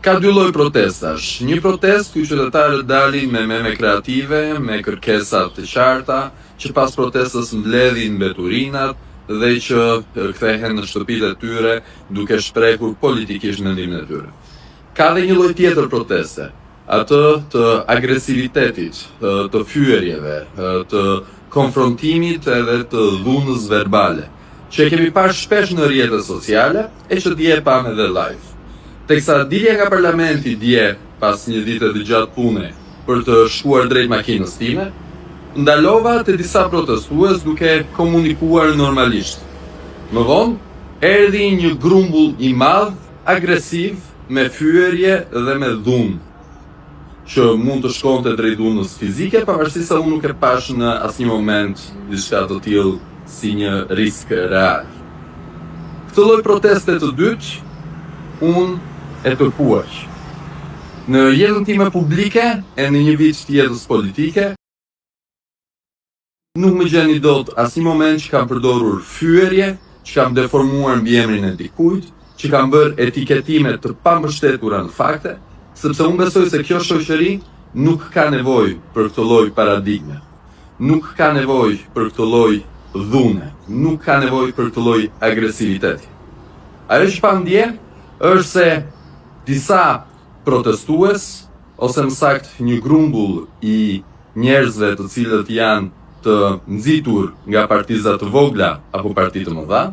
Ka dy lloj protestash. Një protest ku qytetarët dalin me meme kreative, me kërkesa të qarta, që pas protestës mbledhin mbeturinat dhe që kthehen në shtëpitë e tyre duke shprehur politikisht mendimin e tyre. Ka dhe një lloj tjetër proteste, atë të agresivitetit, të fyerjeve, të konfrontimit edhe të dhunës verbale, që kemi parë shpesh në rrjetet sociale e që dje pam edhe live. Teksa dilja nga parlamenti dje pas një dite të gjatë pune për të shkuar drejt makinës time, ndalova te disa protestues duke komunikuar normalisht. Më vonë, erdhi një grumbull i madh, agresiv, me fyerje dhe me dhunë, që mund të shkonte drejt dhunës fizike, pavarësisht se unë nuk e pash në asnjë moment diçka të tillë si një risk real. Këtë lloj proteste të dytë, unë e tërkuaq. Në jetën time publike e në një vit të jetës politike, nuk më gjeni dot asnjë moment që kam përdorur fyerje, që kam deformuar mbiemrin e dikujt, që kam bërë etiketime të pambështetura në fakte, sepse unë besoj se kjo shoqëri nuk ka nevojë për këtë lloj paradigme, nuk ka nevojë për këtë lloj dhune, nuk ka nevojë për këtë lloj agresiviteti. Ajo që pam dje është se disa protestues, ose më saktë një grumbull i njerëzve të cilët janë të nxitur nga partiza të vogla apo parti të mëdha,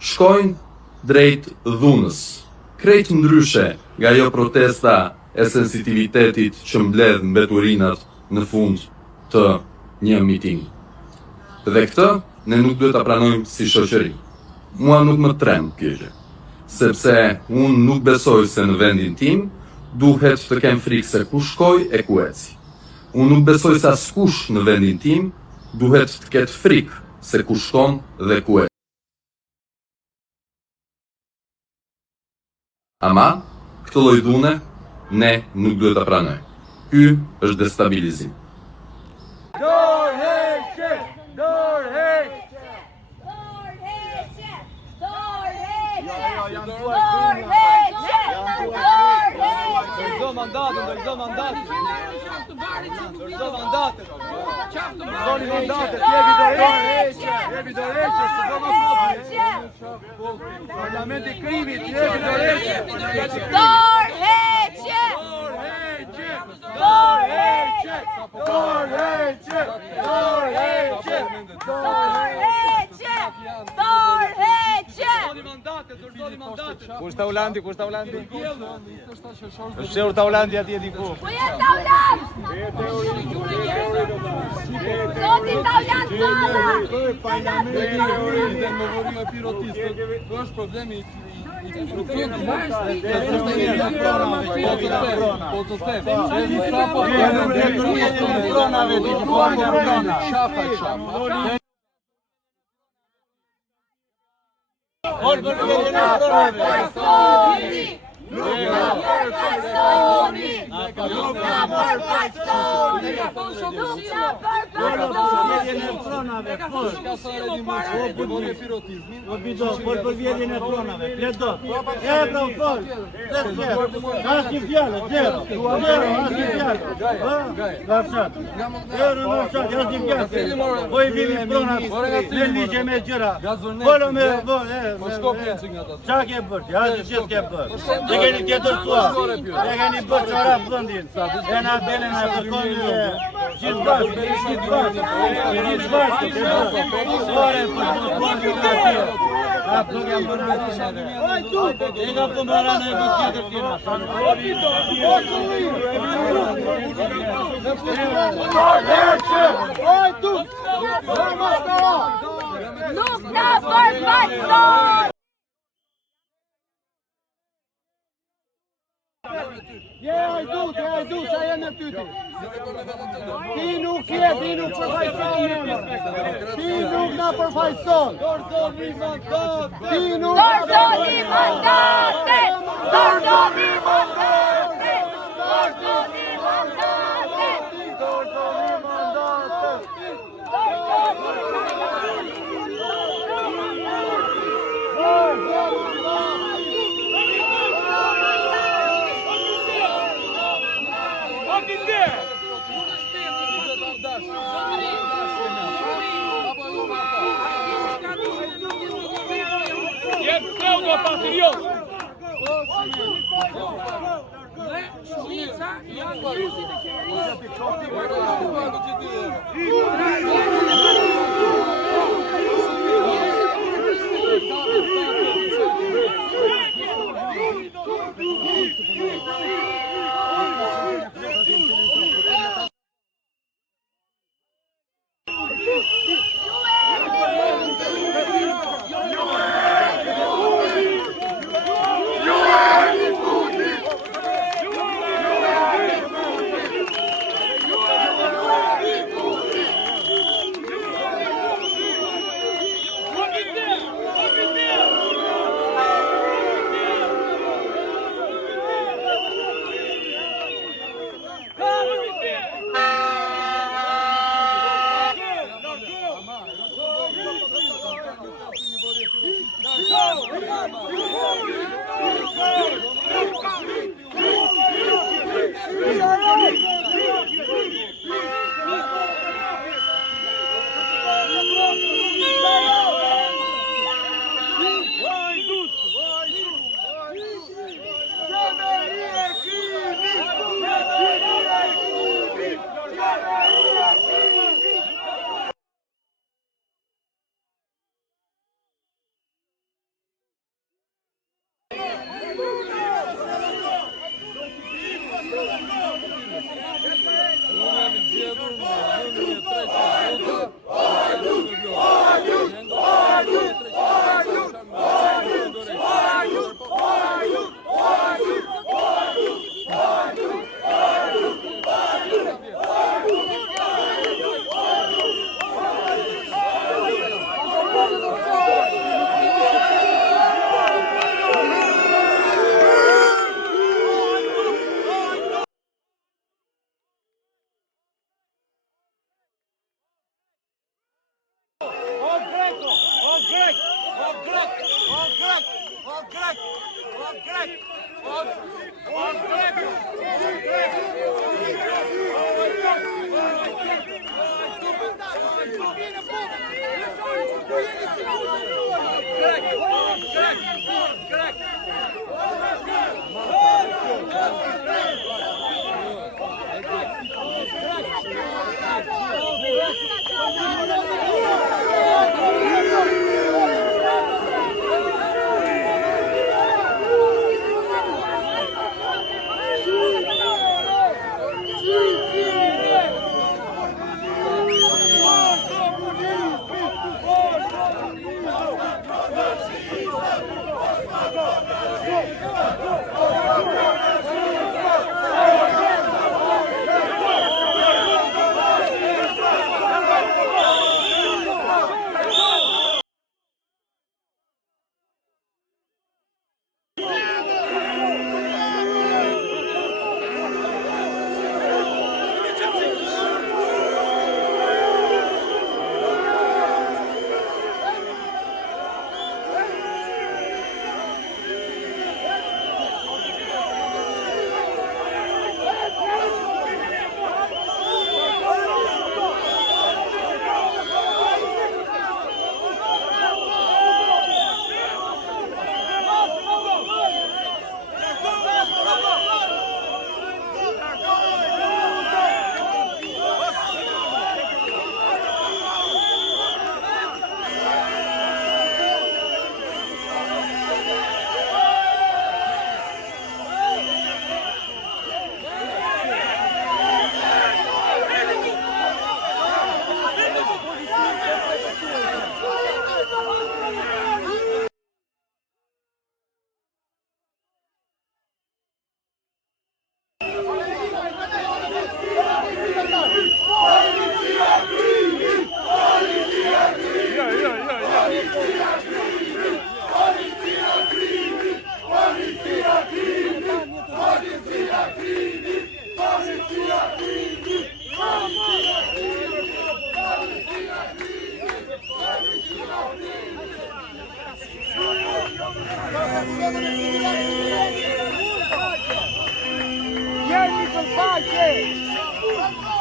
shkojnë drejt dhunës, krejt ndryshe nga ajo protesta e sensitivitetit që mbledh mbeturinat në fund të një mitingi. Dhe këtë ne nuk duhet ta pranojmë si shoqëri. Mua nuk më trem kjo gjë, sepse unë nuk besoj se në vendin tim duhet të kem frikë se ku shkoj e ku eci. Unë nuk besoj se askush në vendin tim duhet të ketë frikë se ku shkon dhe ku eci. Ama, këtë lloj dhune ne nuk duhet ta pranojmë. Ky është destabilizim. Parlamenti krimit, jepi dorëheqje. Kush ta Ulandi? Është shehur ta Ulandi atje diku. Ku jetë ta Uland? Zoti ta Uland pala! Parlamenti me vorim e pirotistët. Kjo është problemi i konstruksionit të keni tjetër thua, e keni bërë çorap vendin, e na belen e kërkon gjithë bashkë, Nuk na përfaqëson! Ajdu, që a jenë në tyti. Ti nuk përfaqëson. Ti nuk na përfaqëson. Dorëzoni mandate! Dhe shumica janë njerëzit e Jemi për pace!